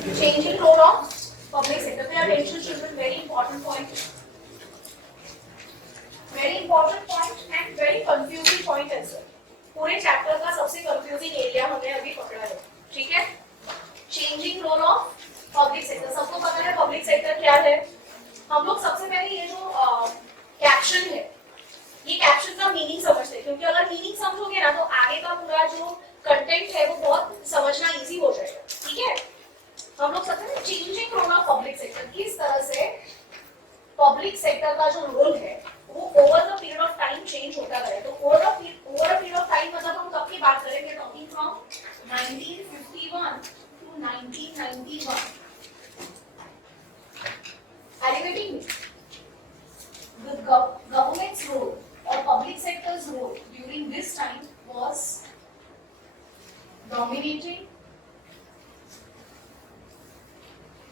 Changing role of public sector. Pay attention, children. Very important point. Very important point and very confusing point as well. पूरे chapter का सबसे confusing area हमने अभी पकड़ा है, ठीक है? Changing role of public sector. सबको पता है पब्लिक सेक्टर क्या है? हम लोग सबसे पहले ये जो कैप्शन है, ये कैप्शन का मीनिंग समझते हैं, क्योंकि अगर मीनिंग समझोगे ना तो आगे का पूरा जो कंटेंट है वो बहुत समझना इजी हो जाएगा, ठीक है? हम लोग सबसे पहले changing role of public sector, किस तरह से पब्लिक सेक्टर का जो रोल है वो over the period of time change होता गया. तो over a period of time मतलब हम कब की बात करेंगे? Talking from 1951 to 1991. Are you getting me? The government's role or public sector's role during this time was dominating,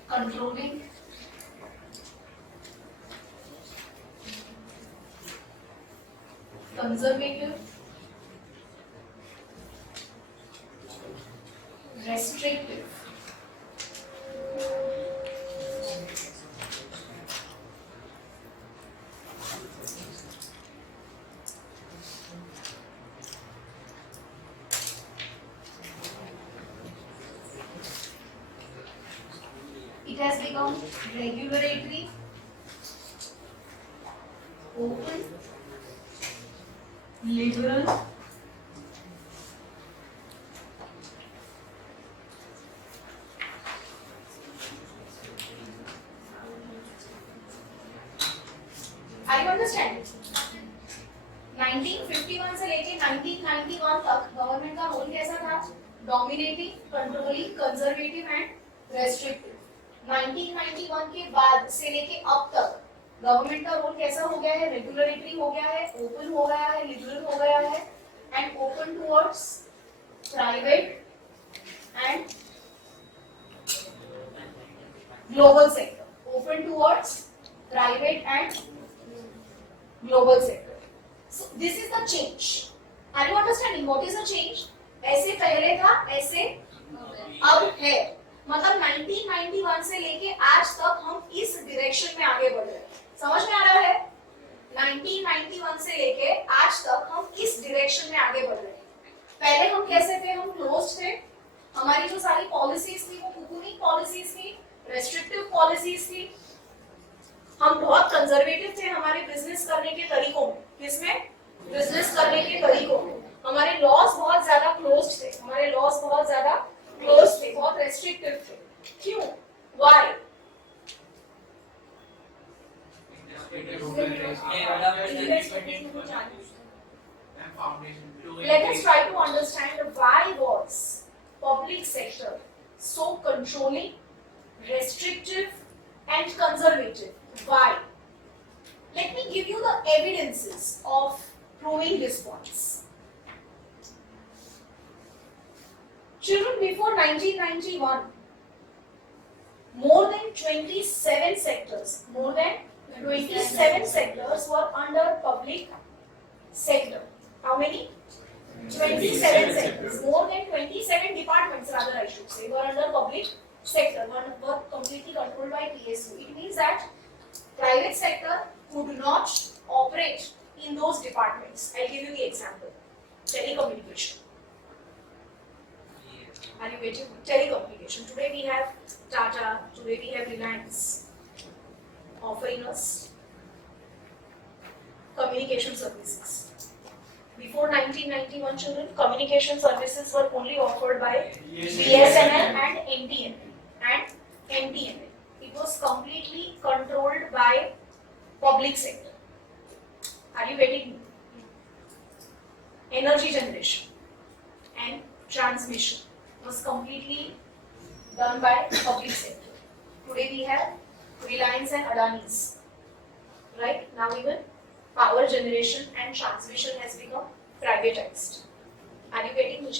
controlling, conservative, restrictive. It has become regulatory, open, liberal, are you understanding? 1951 से लेके 1991 तक government का role कैसा था? Dominating, controlling, conservative and restrictive. 1991 के बाद से लेके अब तक गवर्नमेंट का रोल कैसा हो गया है? रेगुलेटरी हो गया है, ओपन हो गया है, लिबरल हो गया है and open towards private and global sector. Open towards private and global sector. So this is the change. Are you understanding what is the change? ऐसे पहले था, ऐसे अब है. मतलब 1991 से लेके आज तक हम इस डायरेक्शन में आगे बढ़ रहे हैं. समझ में आ रहा है? 1991 से लेके आज तक हम इस डायरेक्शन में आगे बढ़ रहे हैं. पहले हम कैसे थे? हम क्लोज्ड थे. हमारी जो सारी पॉलिसीज थी वो कुकुनिंग पॉलिसीज थी, रेस्ट्रिक्टिव पॉलिसीज थी. हम बहुत कंजर्वेटिव थे हमारे बिजनेस करने के तरीकों में. किसमें? बिजनेस करने के तरीकों में. हमारे लॉज बहुत ज्यादा क्लोज्ड थे, हमारे लॉज बहुत ज्यादा क्लोज थे, बहुत रेस्ट्रिक्टिव थे. क्यों? Why? Let us try to understand why was public sector so controlling, restrictive and conservative. Why? Let me give you the evidences of proving this points. Children, before 1991, more than 27 sectors were under public sector. How many? 27 sectors. More than 27 departments, rather I should say, were under public sector, were completely controlled by PSU. It means that private sector could not operate in those departments. I'll give you the example. Telecommunication. Are you getting telecommunication? Today we have Tata, today we have Reliance offering us communication services. Before 1991, children, communication services were only offered by BSNL and MTNL. It was completely controlled by public sector. Are you getting me? Energy generation and transmission was completely done by public sector. Today we have Reliance and Adani's. Right? Now even power generation and transmission has become privatized. Are you getting me?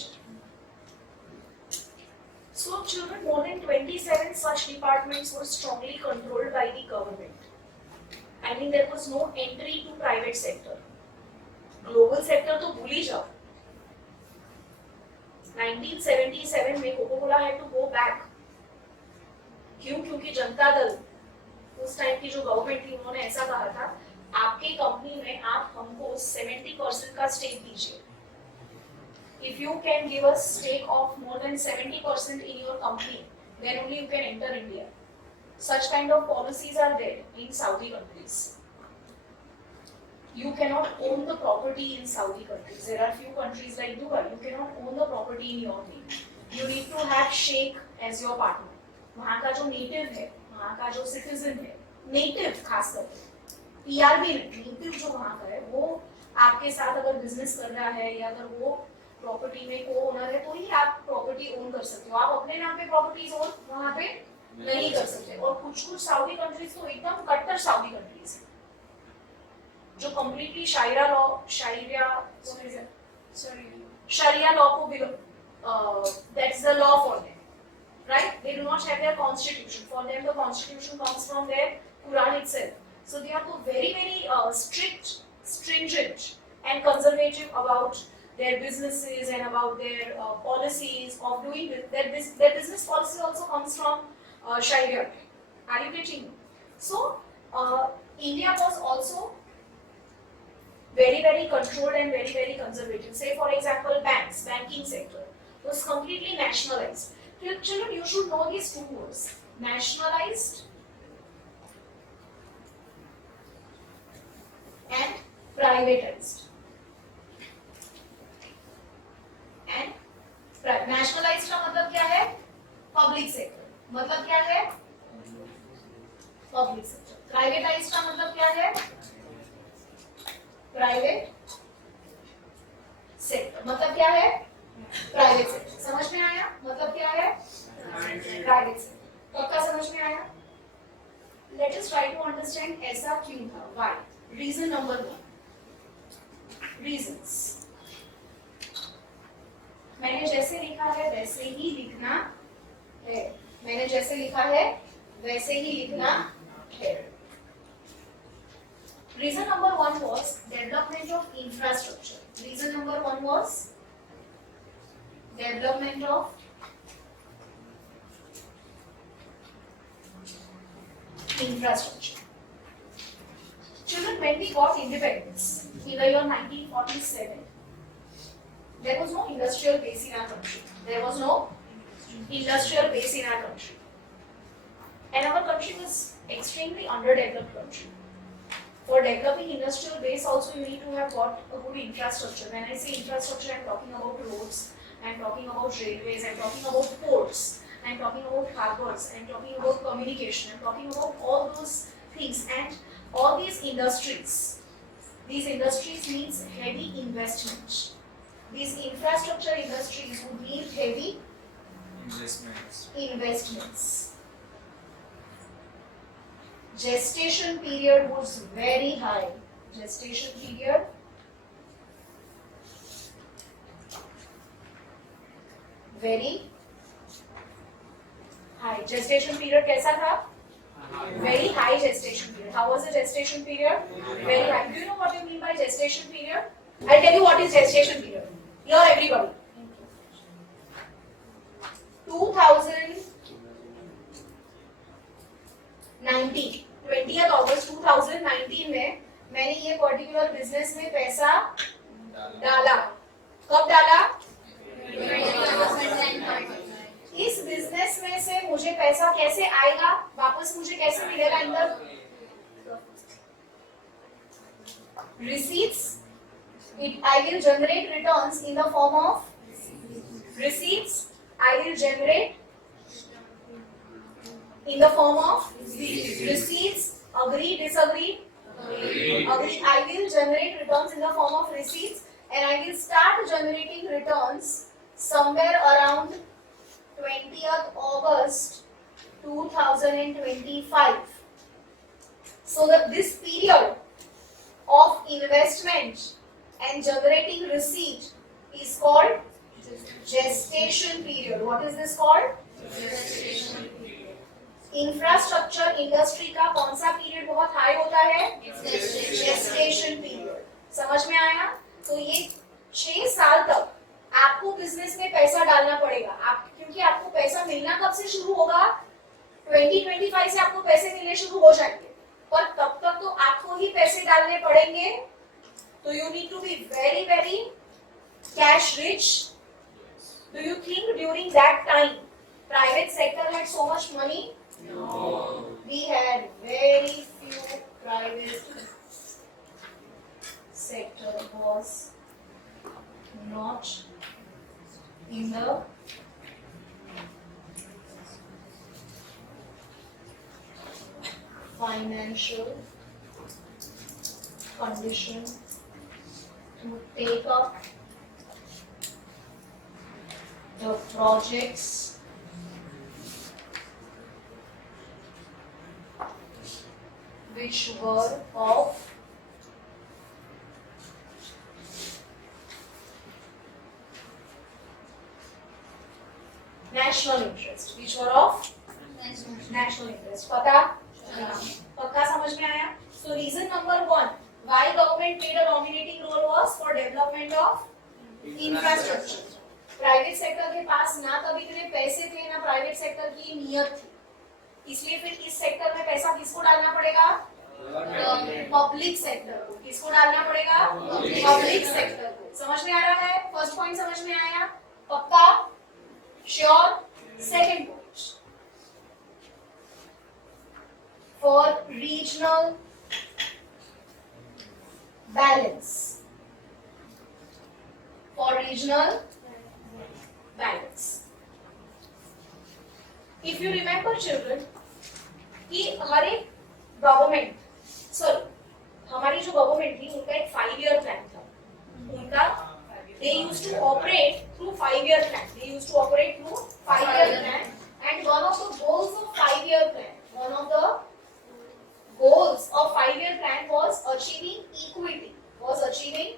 So children, more than 27 such departments were strongly controlled by the government. I mean there was no entry to private sector. Global sector तो भूल ही जाओ. 1977 में Coca-Cola had to go back क्यों? क्योंकि जनता दल उस time की जो government थी उन्होंने ऐसा कहा था, आपके कंपनी में आप हमको 70% का स्टेक दीजिए. If you can give us stake of more than 70% in your company, then only you can enter India. Such kind of policies are there in Saudi countries. You cannot own the property in Saudi countries. There are few countries like Dubai. You cannot own the property in your name. You need to have sheikh as your partner. वहाँ का जो native है, वहाँ का जो citizen है, native खास करके, पीआर भी नहीं, नेटिव जो वहाँ का है, वो आपके साथ अगर बिजनेस कर रहा है या अगर वो प्रॉपर्टी में को ओनर है तो ही आप प्रॉपर्टी ओन कर सकते हो. आप अपने नाम पे प्रॉपर्टीज ओन वहाँ पे नहीं कर सकते. और कुछ साउदी कंट्रीज तो एकदम कट्टर साउदी कंट्रीज है जो कंप्लीटली शरिया लॉ को that's the law for them, right? They do not have their constitution. For them the constitution comes from their Quran itself. So they are very strict, stringent and conservative about their businesses and about their policies of doing their business policy also comes from Sharia. Are you getting me? So India was also very controlled and very conservative. Say for example banks, banking sector was completely nationalized. Children, you should know these two words: nationalized and privatized. And nationalized का मतलब क्या है? Public sector. मतलब क्या है? Public sector. Privatized का मतलब क्या है? Private sector. मतलब क्या है? Private sector. समझ में आया? मतलब क्या है? Private sector. पक्का समझ में आया? Let us try to understand ऐसा क्यों था? Why? Reason number 1. Reasons. मैंने जैसे लिखा है वैसे ही लिखना है. मैंने जैसे लिखा है वैसे ही लिखना है. Reason number 1 was development of infrastructure. Reason number 1 was development of infrastructure. Children, when we got independence in the year 1947, there was no industrial base in our country. There was no industrial base in our country. And our country was extremely underdeveloped country. For developing industrial base also you need to have got a good infrastructure. When I say infrastructure, I am talking about roads, I am talking about railways, I am talking about ports, I am talking about harbors, I am talking about communication, I am talking about all those things. And all these industries needs heavy investment. These infrastructure industries would need heavy investments. Gestation period was very high. Gestation period very high. Gestation period कैसा था? Very high gestation period. How was the gestation period? Very high. Do you know what you mean by gestation period? I'll tell you what is gestation period. Here everybody. 20th August 2019 में मैंने ये particular business में पैसा डाला. कब डाला? इस business में से मुझे पैसा कैसे आएगा, वापस मुझे कैसे मिलेगा? In the receipts. I will generate returns in the form of receipts. I will generate in the form of receipts. Agree, disagree? Agree. I will generate returns in the form of receipts, and I will start generating returns somewhere around 20th August 2025. So that this period of investment and generating receipt is called gestation period. What is this called? Gestation period. Infrastructure industry का कौन सा period बहुत high होता है? Gestation period. समझ में आया? तो ये 6 साल तक आपको बिजनेस में पैसा डालना पड़ेगा. क्योंकि आपको पैसा मिलना कब से शुरू होगा? 2025 से आपको पैसे मिलने शुरू हो जाएंगे, पर तब तक तो आपको ही पैसे डालने पड़ेंगे. तो you need to be very very cash rich. Do you think during that time private sector had so much money? No. We had very few private sector was not in the financial condition to take up the projects which were of national interest, which were of national interest. पक्का समझ में आया? So reason number 1 why government played a dominating role was for development of infrastructure. Private sector के पास ना तब इतने पैसे थे ना प्राइवेट सेक्टर की नियत थी, इसलिए फिर इस सेक्टर में पैसा किसको डालना पड़ेगा? पब्लिक सेक्टर को. किसको डालना पड़ेगा? पब्लिक सेक्टर को. समझ में आ रहा है? फर्स्ट पॉइंट समझ में आया? पक्का? Sure? Second point, for regional balance. For regional balance. If you remember children, कि हर एक गवर्नमेंट, सॉरी हमारी जो गवर्नमेंट थी उनका एक 5-year प्लान था. उनका they used to operate through 5-year plan. They used to operate through 5-year plan, and one of the goals of 5-year plan, one of the goals of 5-year plan was achieving equity. Was achieving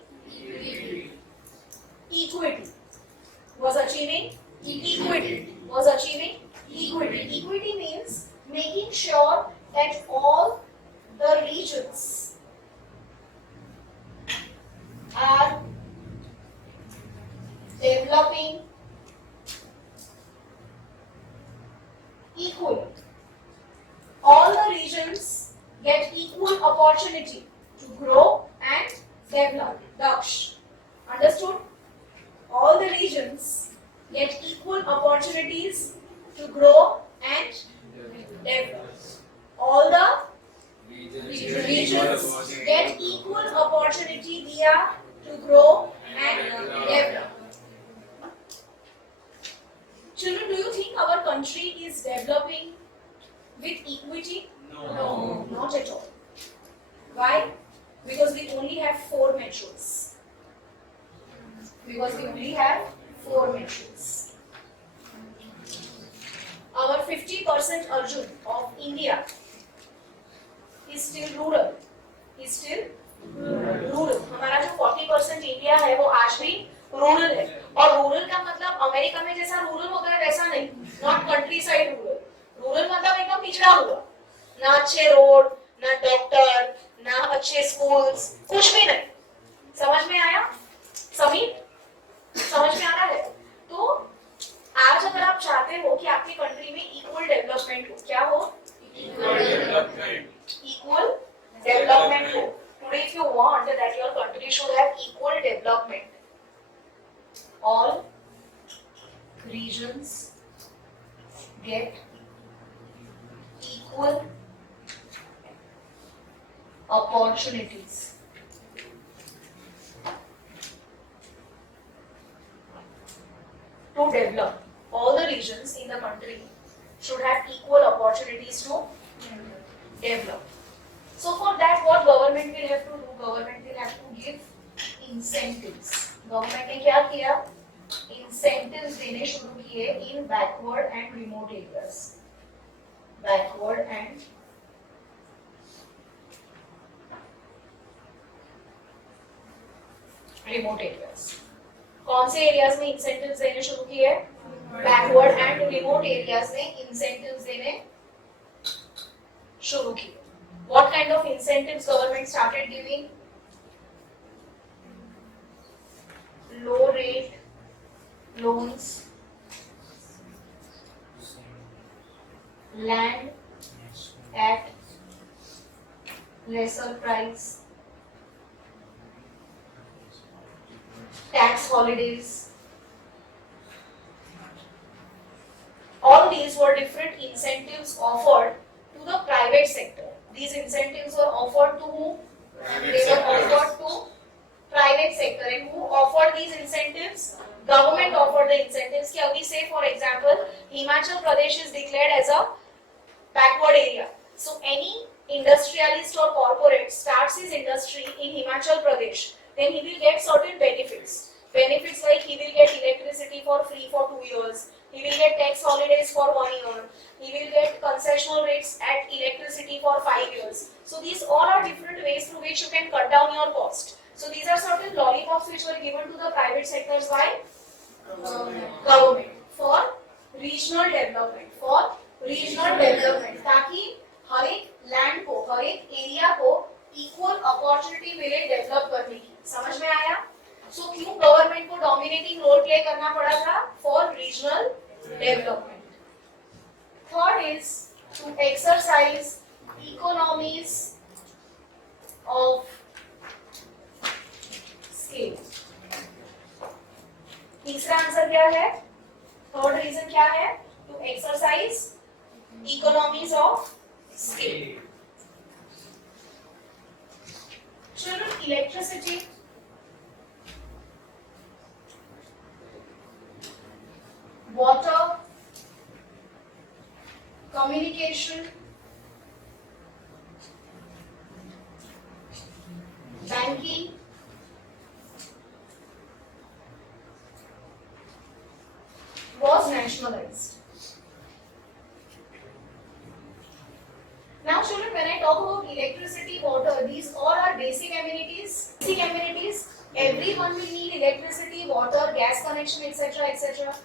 equity. Was achieving equity. Was achieving equity. Equity means making sure that all the regions are developing equally. All the regions get equal opportunity to grow and develop. Daksh. Understood? All the regions get equal opportunities to grow and develop. All the regions get equal opportunity via to grow and develop. Children, do you think our country is developing with equity? No, not at all. Why? Because we only have 4 metros. Because we only have 4 metros. Our 50% Arjun of India is still rural. Is still rural. हमारा जो 40% India है वो आज भी rural है. और rural का मतलब अमेरिका में जैसा रूरल होता है वैसा नहीं. Not country side rural. Rural मतलब एकदम पिछड़ा हुआ. ना अच्छे रोड, ना डॉक्टर, ना अच्छे स्कूल्स, कुछ भी नहीं. समझ में आया? समीर समझ में आ रहा है? तो आज अगर आप चाहते हो कि आपकी कंट्री में इक्वल डेवलपमेंट हो, क्या हो? इक्वल डेवलपमेंट हो. Today if you want that your country should have equal development, all regions get equal opportunities to develop. All the regions in the country should have equal opportunities to develop. So for that, what government will have to do? Government will have to give incentives. Government ने क्या किया? Incentives देने शुरू किए in backward and remote areas. Backward and remote areas. कौन से areas में incentives देने शुरू किए? बैकवर्ड एंड रिमोट एरियाज में इंसेंटिव्स देने शुरू किए. What kind of incentives government started giving? Low rate loans, land at lesser price, tax holidays. All these were different incentives offered to the private sector. These incentives were offered to whom? They were offered to private sector. And who offered these incentives? Government offered the incentives. We say, for example, Himachal Pradesh is declared as a backward area. So any industrialist or corporate starts his industry in Himachal Pradesh, then he will get certain benefits. Benefits like he will get electricity for free for 2 years. He will get tax holidays for 1 year. He will get concessional rates at electricity for 5 years. So these all are different ways through which you can cut down your cost. So these are certain lollipops which were given to the private sectors by government for regional development. For regional development, ताकि हर एक land को, हर एक area को equal opportunity मिले develop करने की. समझ में आया? सो क्यों गवर्नमेंट को डोमिनेटिंग रोल प्ले करना पड़ा था? For regional development. Third is to exercise economies of scale. तीसरा आंसर क्या है? थर्ड रीजन क्या है? To exercise economies of scale. Children, electricity, water, communication, banking, was nationalized. Now children, when I talk about electricity, water, these all are basic amenities. Basic amenities, everyone will need electricity, water, gas connection, etc., etc.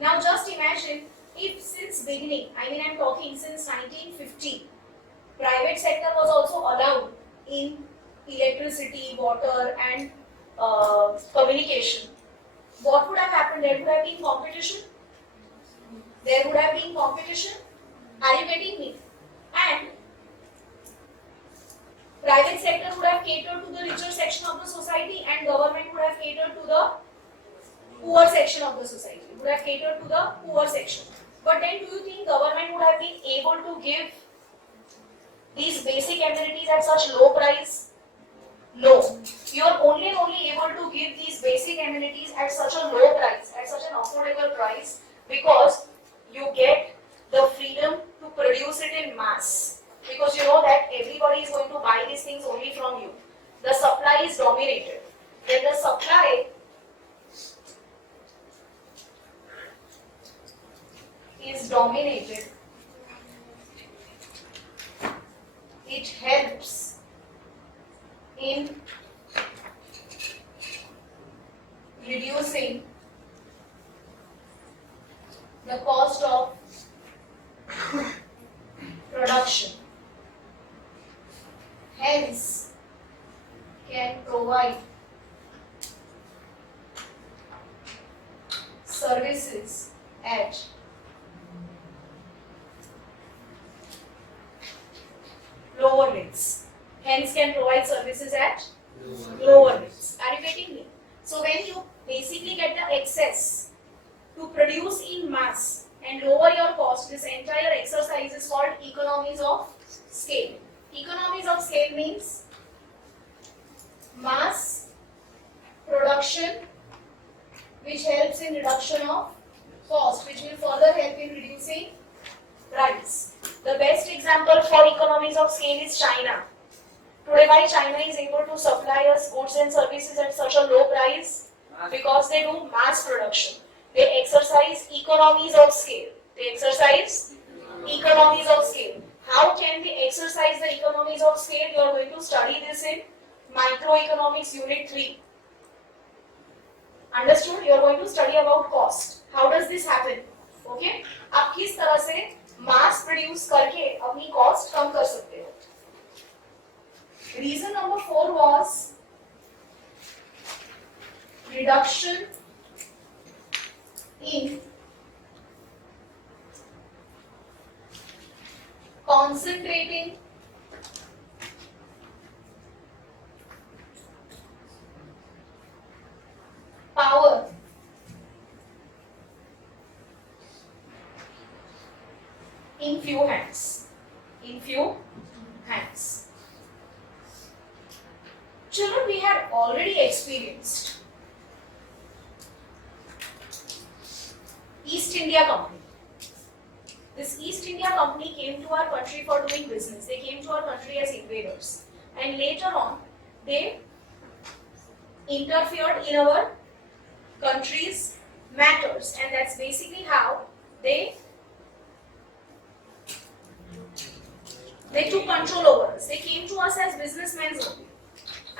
Now just imagine if since beginning, I mean I'm talking since 1950, private sector was also allowed in electricity, water and communication. What would have happened? There would have been competition. There would have been competition. Are you getting me? And private sector would have catered to the richer section of the society and government would have catered to the poor section of the society. Would have catered to the poor section. But then do you think government would have been able to give these basic amenities at such low price? No. You are only able to give these basic amenities at such a low price, at such an affordable price, because you get the freedom to produce it in mass. Because you know that everybody is going to buy these things only from you. The supply is dominated. When the supply is dominated, it helps in reducing the cost of production. Hence, can provide services at lower rates. Hence, can provide services at lower rates. Are you getting me? So, when you basically get the excess to produce in mass and lower your cost, this entire exercise is called economies of scale. Economies of scale means mass production which helps in reduction of cost, which will further help in reducing price. The best example for economies of scale is China. Today why China is able to supply us goods and services at such a low price? Because they do mass production. They exercise economies of scale. They exercise economies of scale. How can they exercise the economies of scale? You are going to study this in Microeconomics Unit 3. Understood? You are going to study about cost. How does this happen? Okay? आप किस तरह से mass produce करके अपनी cost कम कर सकते हो? Reason number 4 was reduction in concentrating power in few hands. In few hands. Children, we had already experienced East India Company. This East India Company came to our country for doing business. They came to our country as invaders. And later on, they interfered in our country's matters. And that's basically how they took control over us. They came to us as businessmen only.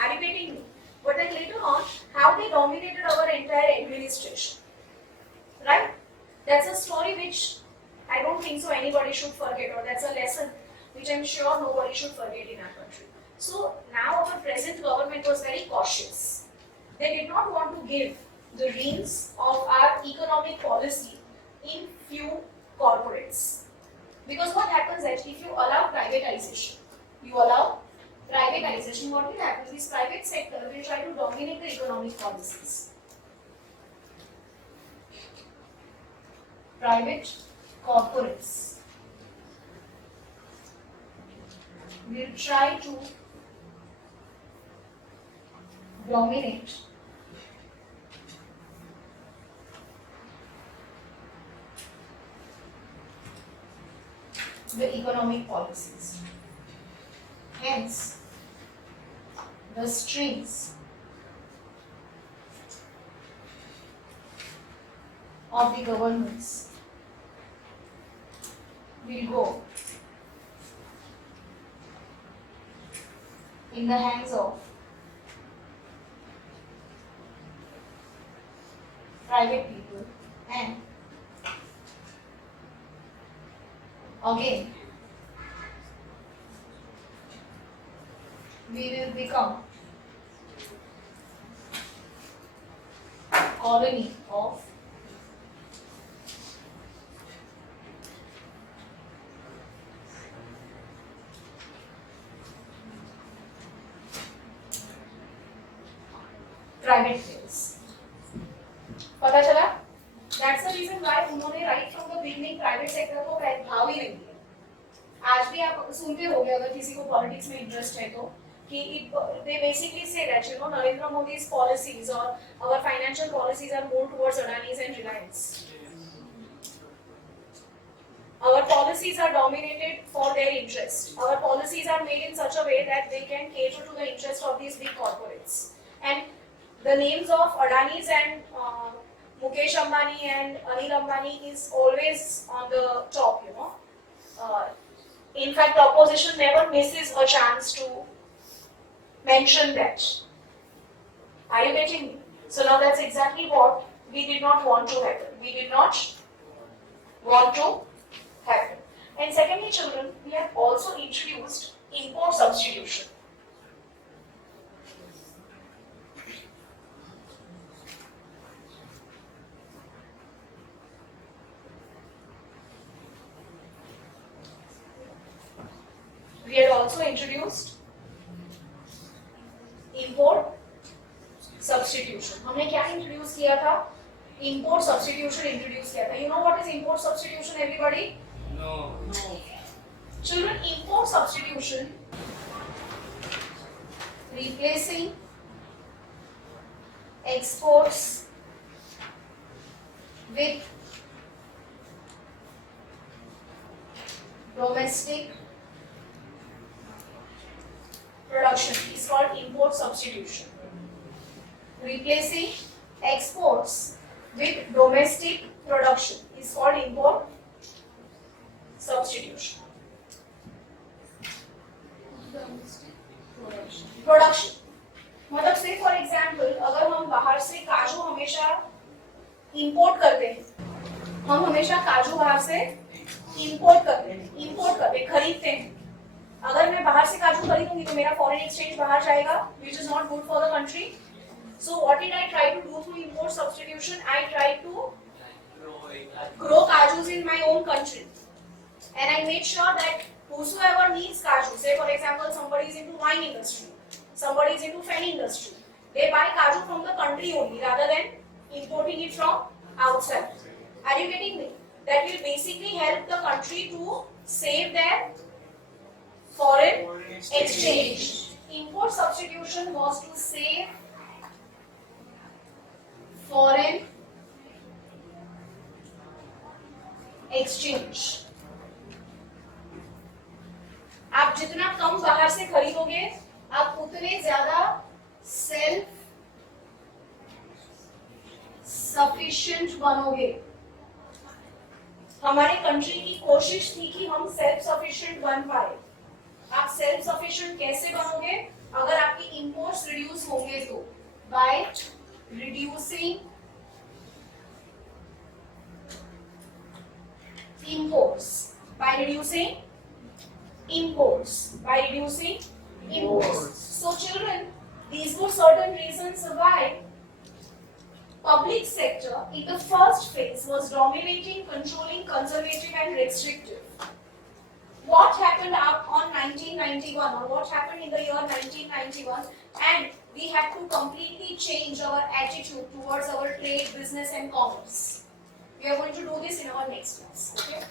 Are you getting me? But then later on, how they dominated our entire administration. Right? That's a story which I don't think so anybody should forget, or that's a lesson which I'm sure nobody should forget in our country. So now our present government was very cautious. They did not want to give the reins of our economic policy in few corporates. Because what happens is if you allow privatization, what will happen? This private sector will try to dominate the economic policies. Private corporates will try to dominate the economic policies. Hence, the strings of the governments will go in the hands of private people, and again we will become colony of private players. पता चला? That's the reason why उन्होंने right from the beginning private sector को भाव ही नहीं दिया. आज भी आप सुनते होंगे अगर किसी को politics में interest है तो कि they basically say that Narendra Modi's policies or our financial policies are more towards Adani's and Reliance. Our policies are dominated for their interest. Our policies are made in such a way that they can cater to the interest of these big corporates. And the names of Adani's and Mukesh Ambani and Anil Ambani is always on the top, In fact, the opposition never misses a chance to mention that. Are you getting me? So now that's exactly what we did not want to happen. We did not want to happen. And secondly, children, we have also introduced import substitution. We had also introduced import substitution. हमने क्या introduce किया था? Import substitution introduce किया था. You know what is import substitution, everybody? No. Children, import substitution replacing exports with domestic production is called import substitution. Replacing exports with domestic production is called import substitution. Production मतलब से for example अगर हम बाहर से काजू हमेशा import करते हैं, हम हमेशा काजू बाहर से इंपोर्ट करते हैं, खरीदते हैं. अगर मैं बाहर से काजू खरीदूंगी तो मेरा फॉरेन एक्सचेंज बाहर जाएगा, which is not good for the country. So what did I try to do through import substitution? I tried to grow kajus in my own country, and I made sure that whosoever needs cashew, say for example somebody is into wine industry, somebody is into fen industry, they buy cashew from the country only rather than importing it from outside. Are you getting me? That will basically help the country to save their foreign exchange. Import substitution was to save foreign exchange. आप जितना कम बाहर से खरीदोगे आप उतने ज्यादा self sufficient बनोगे. हमारे कंट्री की कोशिश थी कि हम सेल्फ सफिशिएंट बन पाए. आप सेल्फ सफिशिएंट कैसे बनोगे? अगर आपकी इंपोर्ट्स रिड्यूस होंगे तो by reducing imports, by reducing imports, by reducing imports. So children, these were certain reasons why public sector in the first phase was dominating, controlling, conservative and restrictive. What happened up on 1991 or what happened in the year 1991, and we had to completely change our attitude towards our trade, business and commerce. We are going to do this in our next class. Okay?